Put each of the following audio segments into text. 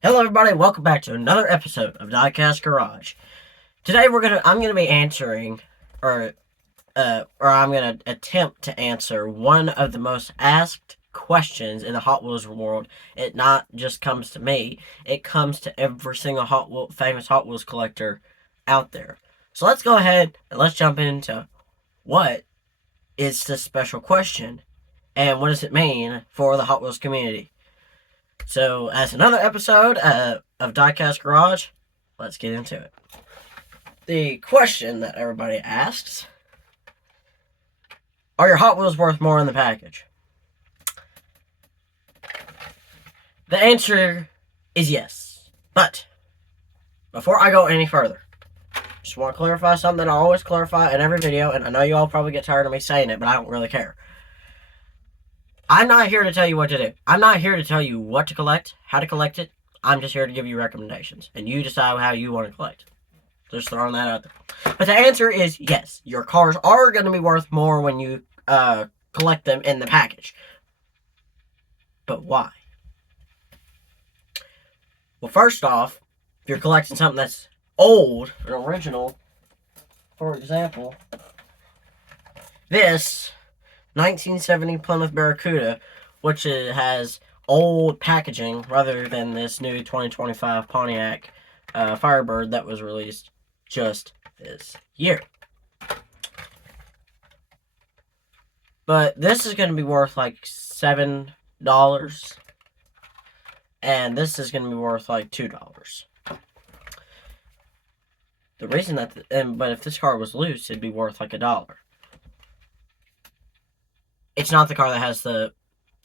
Hello everybody, welcome back to another episode of Diecast Garage. Today I'm gonna be answering or I'm gonna attempt to answer one of the most asked questions in the Hot Wheels world. It not just comes to me, it comes to every single famous Hot Wheels collector out there. So let's go ahead and let's jump into what is this special question and what does it mean for the Hot Wheels community. So, as another episode of Diecast Garage, let's get into it. The question that everybody asks: are your Hot Wheels worth more in the package? The answer is yes. But, before I go any further, just want to clarify something that I always clarify in every video, and I know you all probably get tired of me saying it, but I don't really care. I'm not here to tell you what to do. I'm not here to tell you what to collect, how to collect it. I'm just here to give you recommendations. And you decide how you want to collect. Just throwing that out there. But the answer is yes. Your cars are going to be worth more when you collect them in the package. But why? Well, first off, if you're collecting something that's old, an original, for example, this 1970 Plymouth Barracuda, which has old packaging rather than this new 2025 Pontiac Firebird that was released just this year. But this is going to be worth like $7, and this is going to be worth like $2. The reason that, but if this car was loose, it'd be worth like $1. It's not the car that has the,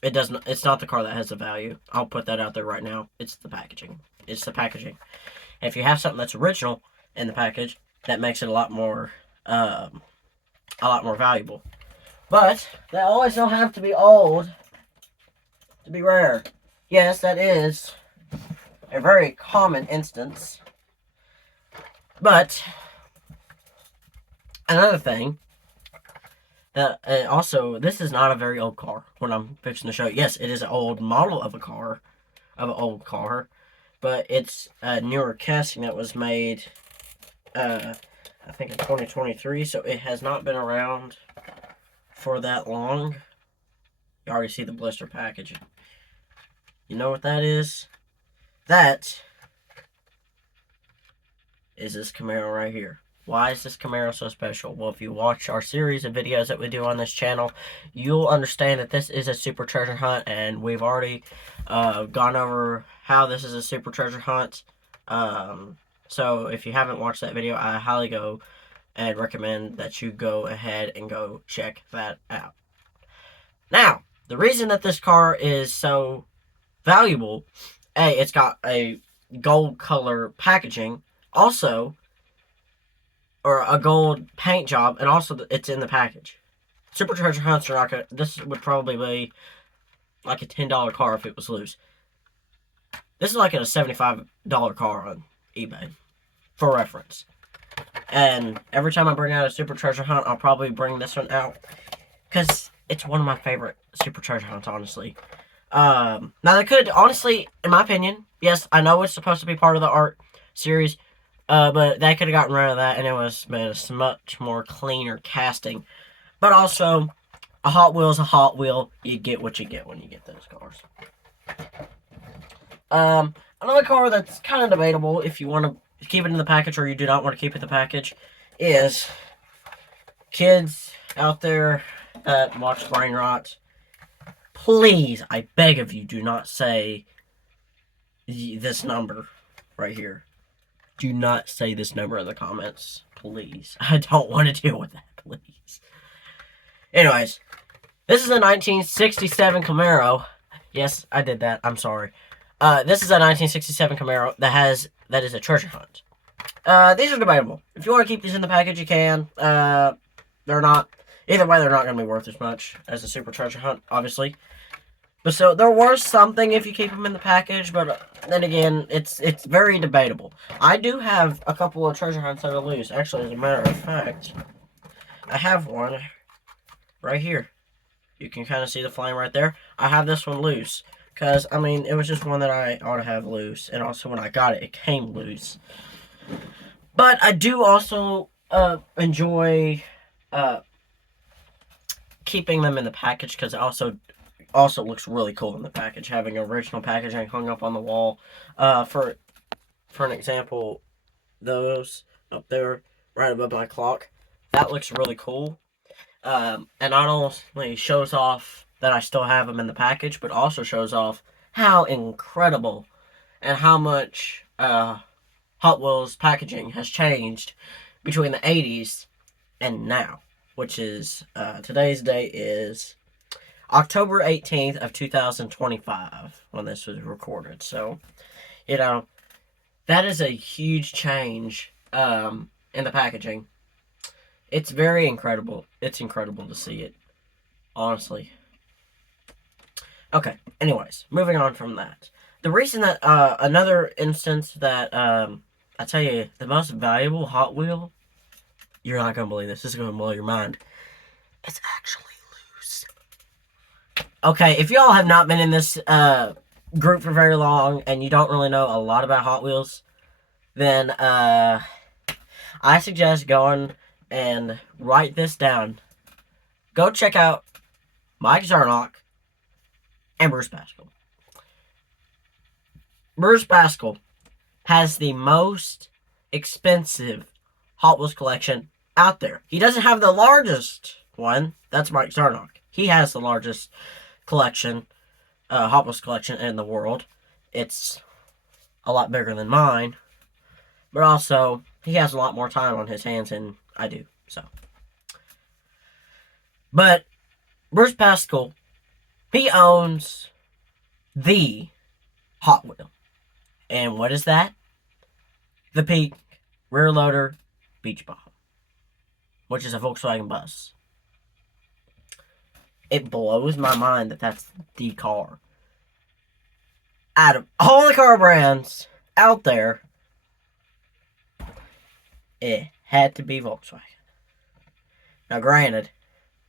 it's not the car that has the value. I'll put that out there right now. It's the packaging. It's the packaging. And if you have something that's original in the package, that makes it a lot more valuable. But they always don't have to be old to be rare. Yes, that is a very common instance. But another thing, also, this is not a very old car. What I'm fixing to show you, yes, it is an old model of an old car, but it's a newer casting that was made, I think in 2023. So it has not been around for that long. You already see the blister package. You know what that is? That is this Camaro right here. Why is this Camaro so special? Well, if you watch our series of videos that we do on this channel, you'll understand that this is a super treasure hunt, and we've already gone over how this is a super treasure hunt. So if you haven't watched that video, I highly go and recommend that you go ahead and go check that out. Now, the reason that this car is so valuable, it's got a gold color packaging, also, or a gold paint job, and also it's in the package. Super treasure hunts are not gonna, this would probably be like a $10 car if it was loose. This is like a $75 car on eBay, for reference. And every time I bring out a super treasure hunt, I'll probably bring this one out, because it's one of my favorite super treasure hunts, honestly. Now they could, honestly, in my opinion, yes, I know it's supposed to be part of the art series, but they could have gotten rid of that, and it was made a much more cleaner casting. But also, a Hot Wheel is a Hot Wheel. You get what you get when you get those cars. Another car that's kind of debatable if you want to keep it in the package or you do not want to keep it in the package is, kids out there that watch Brain Rot, please, I beg of you, do not say this number right here. Do not say this number in the comments, please. I don't want to deal with that, please. Anyways, this is a 1967 Camaro. Yes, I did that. I'm sorry. This is a 1967 Camaro that is a treasure hunt. These are debatable. If you want to keep these in the package, you can. They're not. Either way, they're not going to be worth as much as a super treasure hunt, obviously. But so they're worth something if you keep them in the package, but then again, it's very debatable. I do have a couple of treasure hunts that are loose. Actually, as a matter of fact, I have one right here. You can kind of see the flame right there. I have this one loose. Because, I mean, it was just one that I ought to have loose. And also, when I got it, it came loose. But I do also enjoy keeping them in the package because it also looks really cool in the package. Having original packaging hung up on the wall. For an example, those up there right above my clock, that looks really cool. And not only shows off that I still have them in the package, but also shows off how incredible and how much Hot Wheels packaging has changed between the 80s and now, which is today's date is October 18th of 2025 when this was recorded. So, that is a huge change in the packaging. It's very incredible. It's incredible to see it, honestly. Okay, anyways, moving on from that. The reason that, another instance that, I tell you, the most valuable Hot Wheel, you're not going to believe this. This is going to blow your mind. It's actually loose. Okay, if y'all have not been in this group for very long and you don't really know a lot about Hot Wheels, then I suggest going and write this down. Go check out Mike Zernock and Bruce Pascal. Bruce Pascal has the most expensive Hot Wheels collection out there. He doesn't have the largest one. That's Mike Zernock. He has the largest collection, Hot Wheels collection in the world. It's a lot bigger than mine. But also, he has a lot more time on his hands than I do. So, but Bruce Pascal, he owns the Hot Wheel. And what is that? The Pink Rear Loader Beach Bomb, which is a Volkswagen bus. It blows my mind that that's the car. Out of all the car brands out there, it had to be Volkswagen. Now, granted,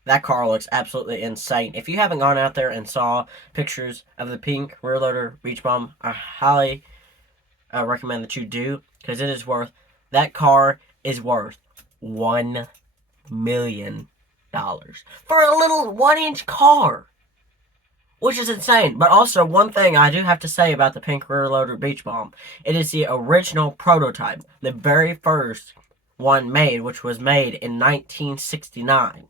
that car looks absolutely insane. If you haven't gone out there and saw pictures of the Pink Rear Loader Beach Bomb, I highly recommend that you do, because it is worth, that car is worth $1 million for a little 1-inch car, which is insane. But also, one thing I do have to say about the Pink Rear Loader Beach Bomb, it is the original prototype, the very first one made, which was made in 1969,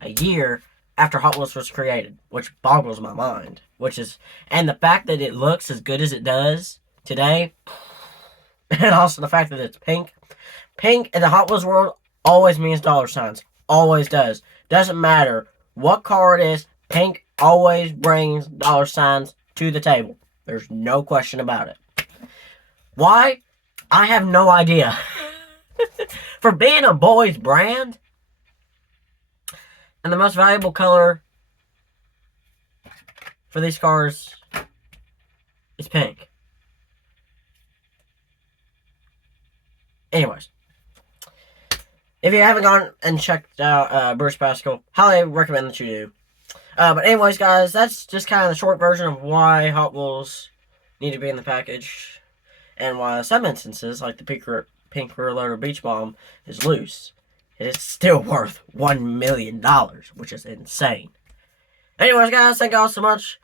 a year after Hot Wheels was created, which boggles my mind. And the fact that it looks as good as it does today, and also the fact that it's pink. Pink in the Hot Wheels world always means dollar signs. Always does. Doesn't matter what car it is, pink always brings dollar signs to the table. There's no question about it. Why? I have no idea. For being a boys brand, and the most valuable color for these cars is pink. Anyways, if you haven't gone and checked out Bruce Pascal, highly recommend that you do. But anyways, guys, that's just kind of the short version of why Hot Wheels need to be in the package, and why in some instances, like the Pink Rear Loader Beach Bomb, is loose. It is still worth $1 million, which is insane. Anyways, guys, thank you all so much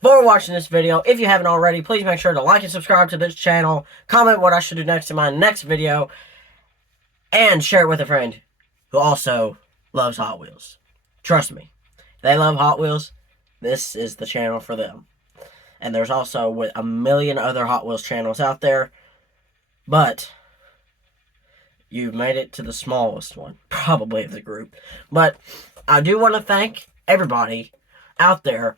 for watching this video. If you haven't already, please make sure to like and subscribe to this channel. Comment what I should do next in my next video. And share it with a friend who also loves Hot Wheels. Trust me, if they love Hot Wheels, this is the channel for them. And there's also with a million other Hot Wheels channels out there. But you've made it to the smallest one, probably, of the group. But I do want to thank everybody out there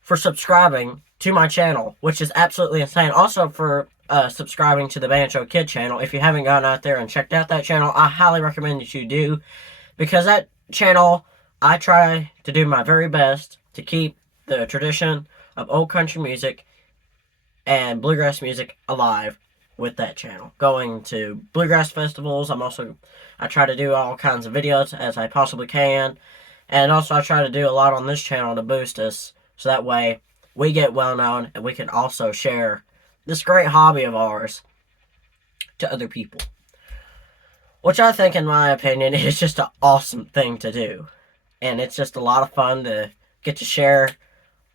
for subscribing to my channel, which is absolutely insane. Also for subscribing to the Banjo Kid channel. If you haven't gone out there and checked out that channel, I highly recommend that you do, because that channel, I try to do my very best to keep the tradition of old country music and bluegrass music alive with that channel. Going to bluegrass festivals, I try to do all kinds of videos as I possibly can, and also I try to do a lot on this channel to boost us, so that way we get well known and we can also share this great hobby of ours to other people. Which I think, in my opinion, is just an awesome thing to do. And it's just a lot of fun to get to share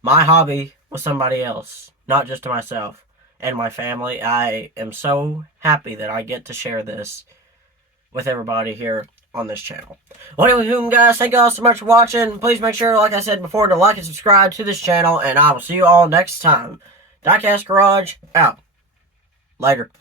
my hobby with somebody else, not just to myself and my family. I am so happy that I get to share this with everybody here on this channel. Well, anyway, guys, thank you all so much for watching. Please make sure, like I said before, to like and subscribe to this channel, and I will see you all next time. Diecast Garage, out. Later.